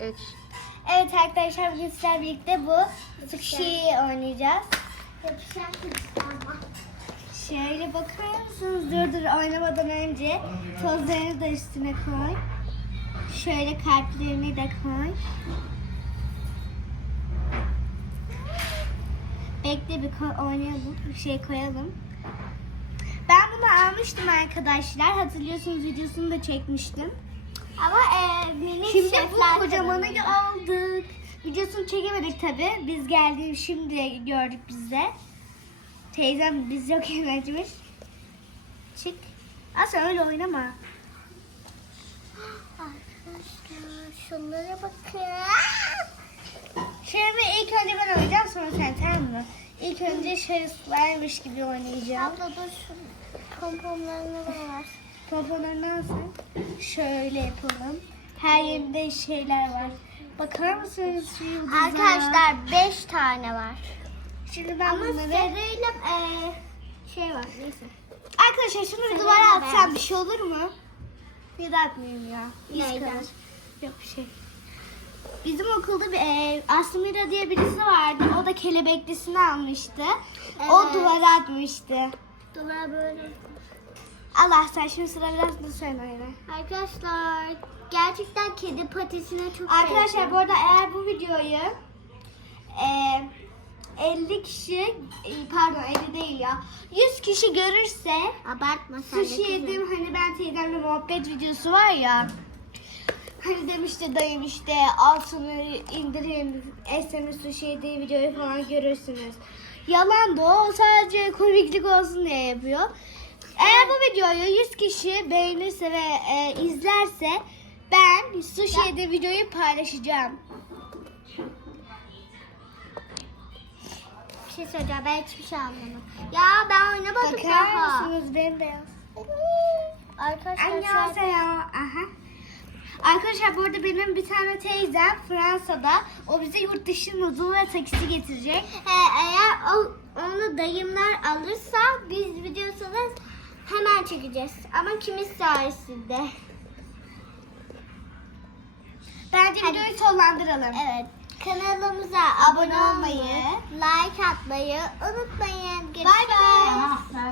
3. Evet arkadaşlar bugün sizlerle birlikte bu sushi oynayacağız. Yapışan. Şöyle bakar mısınız? Dur dur oynamadan önce tozlarını da üstüne koy. Şöyle kalplerini de koy. Bekle bir koy, oynayalım. Bir şey koyalım. Ben bunu almıştım arkadaşlar. Hatırlıyorsunuz videosunu da çekmiştim. Ama e, minik Şimdi bu kocamanı aldık. Videosunu çekemedik tabi. Biz geldi şimdi gördük biz de. Teyzem biz yokken açmış. Çık. Asla öyle oynama. Arkadaşlar şunlara bakın. Şimdi ilk önce ben oynayacağım sonra sen tamam mı? İlk önce şarıslarmış gibi oynayacağım. Abla dur şu pomponlarını bana ver. Pomponları nasıl? Şöyle yapalım. Her yerinde şeyler var. Bakar mısınız şu yıldıza? Arkadaşlar 5 tane var. Şimdi ben Ama bunları... sarıyla e, şey var neyse. Arkadaşlar şunu bir duvara atsam bir şey olur mu? Ya da atmayayım ya. İz kalır. Yok bir şey. Bizim okulda bir e, Aslı Mira diye birisi vardı. O da kelebeklisini almıştı. O Evet. duvara atmıştı. Duvara böyle. Allah sen şimdi sıra biraz da sen oyna. Arkadaşlar gerçekten kedi patisine çok Arkadaşlar bu arada eğer bu videoyu e, 50 kişi e, pardon 50 değil ya 100 kişi görürse Abartma sen de Sushi kızım. yedim hani ben teyzemle muhabbet videosu var ya. Hani demişti dayım işte altını indirin esneme sushi yediği videoyu falan görürsünüz. Yalan da o sadece komiklik olsun diye yapıyor. Eğer bu videoyu 100 kişi beğenirse ve e, izlerse ben sushi yediği videoyu paylaşacağım. Bir şey söyleyeceğim ben hiçbir şey anlamadım. Ya ben oynamadım Bakar daha. mısınız bembeyaz? Arkadaşlar Annyeonghaseyo. Aha. Arkadaşlar bu arada benim bir tane teyzem Fransa'da. O bize yurt dışı noodle ve taksi getirecek. He, eğer o, onu dayımlar alırsa biz hemen çekeceğiz. Ama kimin sayesinde? Bence Hadi. videoyu sonlandıralım. Evet. Kanalımıza Abone olmayı, like atmayı unutmayın. Bay bay. Görüşürüz.